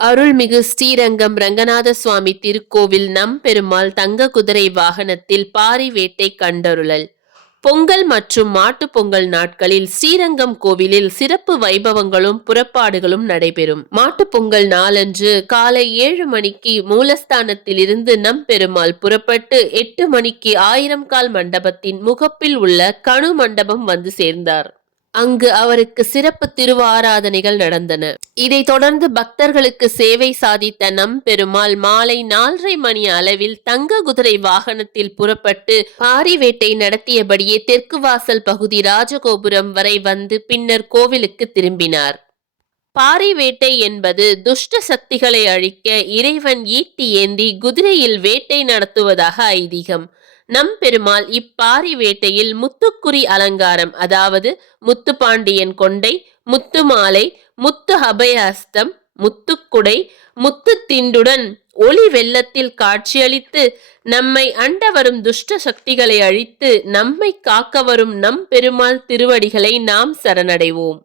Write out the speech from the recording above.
அருள்மிகு ஸ்ரீரங்கம் ரங்கநாத சுவாமி திருக்கோவில் நம்பெருமாள் தங்க குதிரை வாகனத்தில் பாரி வேட்டை கண்டருளல். பொங்கல் மற்றும் மாட்டு பொங்கல் நாட்களில் ஸ்ரீரங்கம் கோவிலில் சிறப்பு வைபவங்களும் புறப்பாடுகளும் நடைபெறும். மாட்டு பொங்கல் நாளன்று காலை ஏழு மணிக்கு மூலஸ்தானத்திலிருந்து நம்பெருமாள் புறப்பட்டு எட்டு மணிக்கு ஆயிரம் கால் மண்டபத்தின் முகப்பில் உள்ள கணு மண்டபம் வந்து சேர்ந்தார். அங்கு அவருக்கு சிறப்பு திருவாராதனைகள் நடந்தன. இதைத் தொடர்ந்து பக்தர்களுக்கு சேவை சாதித்த நம் பெருமாள் மாலை நாலரை மணி அளவில் தங்க குதிரை வாகனத்தில் புறப்பட்டு பாரிவேட்டை நடத்தியபடியே தெற்கு வாசல் பகுதி ராஜகோபுரம் வரை வந்து பின்னர் கோவிலுக்கு திரும்பினார். பாரிவேட்டை என்பது துஷ்ட சக்திகளை அழிக்க இறைவன் ஈட்டி ஏந்தி குதிரையில் வேட்டை நடத்துவதாக ஐதீகம். நம் பெருமாள் இப்பாரி வேட்டையில் முத்துக்குறி அலங்காரம் அதாவது முத்துப்பாண்டியன் கொண்டை முத்து மாலை முத்து அபயஹஸ்தம் முத்துக்குடை முத்து திண்டுடன் ஒளி வெள்ளத்தில் காட்சியளித்து நம்மை அண்ட வரும் துஷ்ட சக்திகளை அழித்து நம்மை காக்க வரும் நம் பெருமாள் திருவடிகளை நாம் சரணடைவோம்.